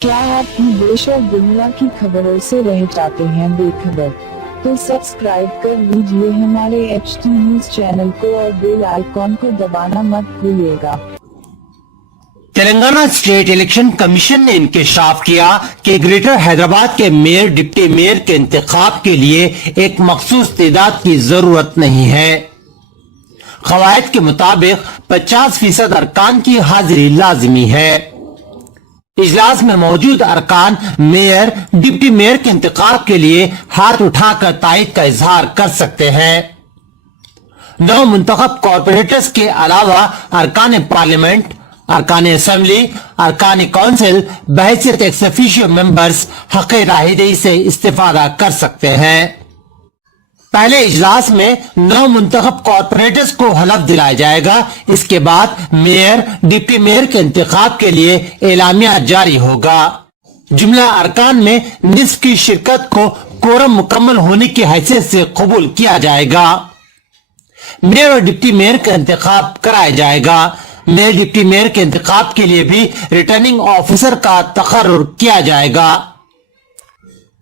क्या आप देश और दुनिया की खबरों से रह जाते हैं बेखबर? तो सब्सक्राइब कर लीजिए हमारे HT न्यूज चैनल को और बेल आइकॉन को दबाना मत भूलिएगा। तेलंगाना स्टेट इलेक्शन कमीशन ने इंकशाफ किया कि ग्रेटर हैदराबाद के मेयर डिप्टी मेयर के इंतखाब के लिए एक मखसूस तादाद की जरूरत नहीं है। कवायद के मुताबिक 50% अरकान की हाजिरी लाजमी है। इजलास में मौजूद अरकान मेयर डिप्टी मेयर के इंतखाब के लिए हाथ उठाकर तायद का इजहार कर सकते हैं। 9 मुंतखब कॉर्पोरेटर्स के अलावा अरकान पार्लियामेंट, अरकान असेंबली, अरकान काउंसिल बहैसियत एक्स ऑफिशियो मेंबर्स हक़ राहदही से इस्तेफादा कर सकते हैं। पहले इजलास में 9 मुंतखब कॉर्पोरेटर्स को हलफ दिलाया जाएगा। इसके बाद मेयर डिप्टी मेयर के इंतखाब के लिए एलामिया जारी होगा। जुमला अरकान में निस्फ की शिरकत को कोरम मुकम्मल होने की हैसियत से कबूल किया जाएगा। मेयर और डिप्टी मेयर का इंतखाब कराया जाएगा। मेयर डिप्टी मेयर के इंतखाब के लिए भी रिटर्निंग ऑफिसर का तकर्रुर किया जाएगा।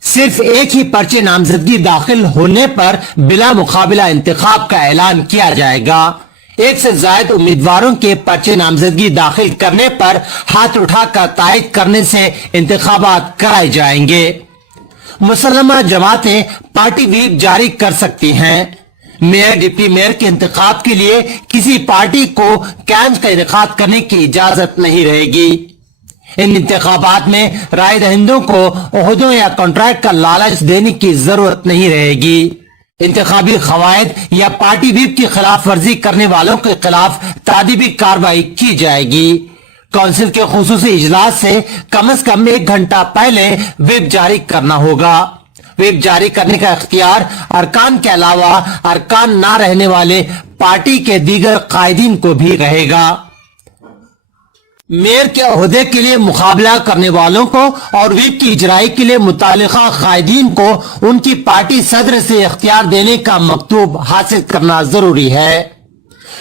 सिर्फ एक ही पर्चे नामजदगी दाखिल होने पर बिला मुकाबिला इंतखाब का ऐलान किया जाएगा। एक से ज्यादा उम्मीदवारों के पर्चे नामजदगी दाखिल करने पर हाथ उठाकर तायद करने से इंतखाबात कराए जाएंगे। मुसल्लमा जमातें पार्टी व्हिप जारी कर सकती हैं। मेयर डिप्टी मेयर के इंतखाब के लिए किसी पार्टी को कैंप का इनेकाद करने की इजाजत नहीं रहेगी। इन इंतखाबात में राय दहिंदों को ओहदों या कॉन्ट्रैक्ट का लालच देने की जरूरत नहीं रहेगी। इंतखाबी खवायद या पार्टी व्हिप की खिलाफ वर्जी करने वालों के खिलाफ तादीबी कार्रवाई की जाएगी। काउंसिल के खुसूसी इजलास से कम 1 घंटा पहले व्हिप जारी करना होगा। व्हिप जारी करने का इख्तियार अरकान के अलावा अरकान ना रहने वाले पार्टी के दीगर कायदीन को भी रहेगा। मेयर के ओहदे के लिए मुकाबला करने वालों को और व्हिप की इजराई के लिए मुतालिका कायदीन को उनकी पार्टी सदर से इख्तियार देने का मकतूब हासिल करना जरूरी है।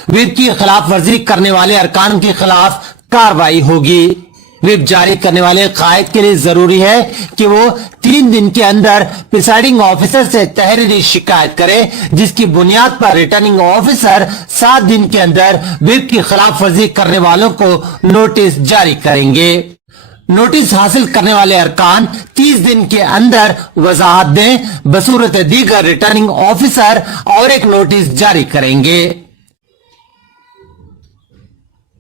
व्हिप की खिलाफ वर्जी करने वाले अरकान के खिलाफ कार्रवाई होगी। व्हिप जारी करने वाले कायद के लिए जरूरी है कि वो 3 दिन के अंदर प्रिसाइडिंग ऑफिसर से तहरीरी शिकायत करे, जिसकी बुनियाद पर रिटर्निंग ऑफिसर 7 दिन के अंदर व्हिप की खिलाफ वर्जी करने वालों को नोटिस जारी करेंगे। नोटिस हासिल करने वाले अरकान 30 दिन के अंदर वजाहत दें, बसूरत दीगर रिटर्निंग ऑफिसर और एक नोटिस जारी करेंगे।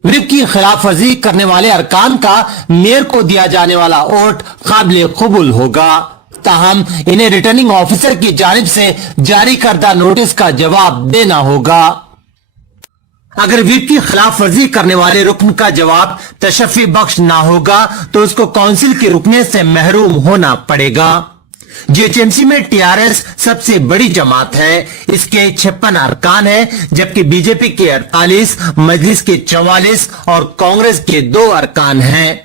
व्हिप की खिलाफ वर्जी करने वाले अरकान का मेयर को दिया जाने वाला वोट काबिल कबूल होगा, ताहम इन्हें रिटर्निंग ऑफिसर की जानिब से जारी करदा नोटिस का जवाब देना होगा। अगर व्हिप की खिलाफ वर्जी करने वाले रुकन का जवाब तशफ़ी बख्श ना होगा तो उसको काउंसिल के रुकने से महरूम होना पड़ेगा। जीएचएमसी में टीआरएस सबसे बड़ी जमात है। इसके 56 अरकान है, जबकि बीजेपी के 48, मजलिस के 44 और कांग्रेस के 2 अरकान हैं।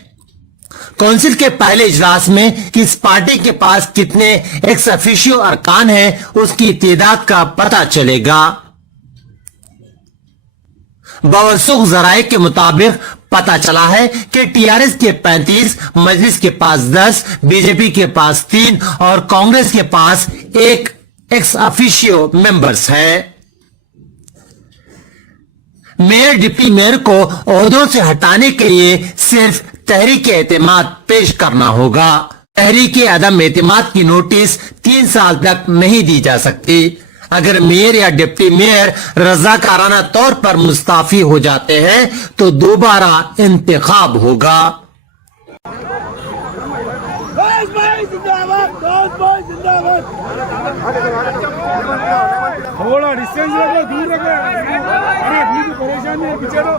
काउंसिल के पहले इजलास में किस पार्टी के पास कितने एक्स ऑफिशियो अरकान हैं, उसकी तादाद का पता चलेगा। बवरसुख जराये के मुताबिक पता चला है कि टीआरएस के 35, मजलिस के पास 10, बीजेपी के पास 3 और कांग्रेस के पास 1 एक्स ऑफिशियो मेंबर्स हैं। मेयर डिप्टी मेयर को ओहदों से हटाने के लिए सिर्फ तहरीक एतमाद पेश करना होगा। तहरीक अदम एतमाद की नोटिस 3 साल तक नहीं दी जा सकती। अगर मेयर या डिप्टी मेयर रजाकाराना तौर पर मुस्ताफी हो जाते हैं तो दोबारा इंतखाब होगा। थोड़ा डिस्टेंस रखो, दूर रखो, अरे अपनी भी परेशानी है, पीछे रहो।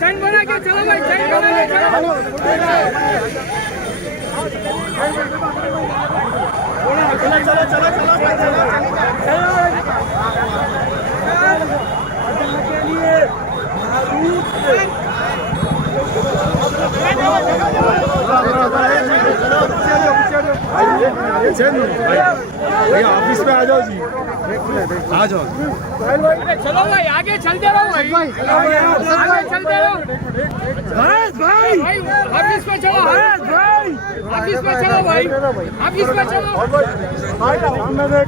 चैन बना के चलो भाई, चैन बना के चलो। भैया ऑफिस में आ जाओ जी, आ जाओ। चलो भाई, आगे चलते रहो भाई, आगे चलते रहो भाई, ऑफिस में चलो भाई, ऑफिस में चलो भाई, ऑफिस में चलो भाई,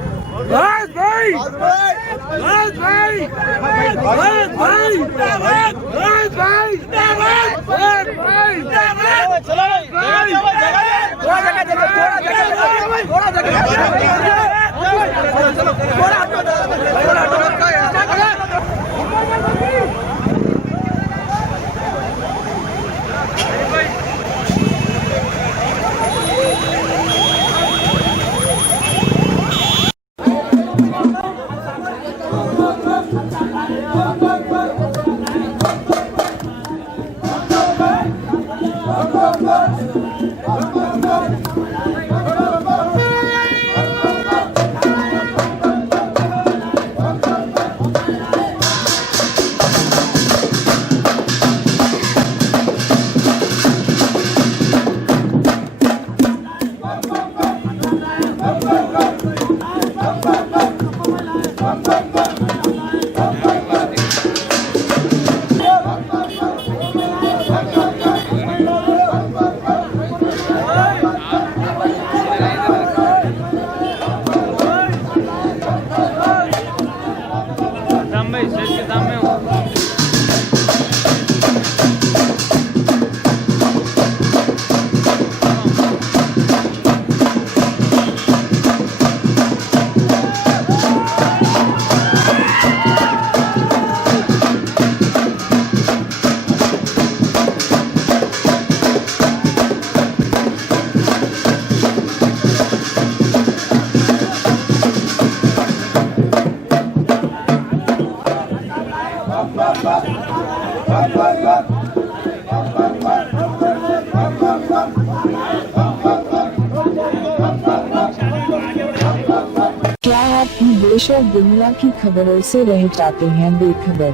क्या आप भी देश और दुनिया की खबरों से रह जाते हैं बेखबर?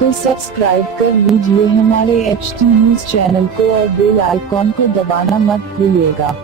तो सब्सक्राइब कर लीजिए हमारे HT न्यूज चैनल को और बेल आइकॉन को दबाना मत भूलिएगा।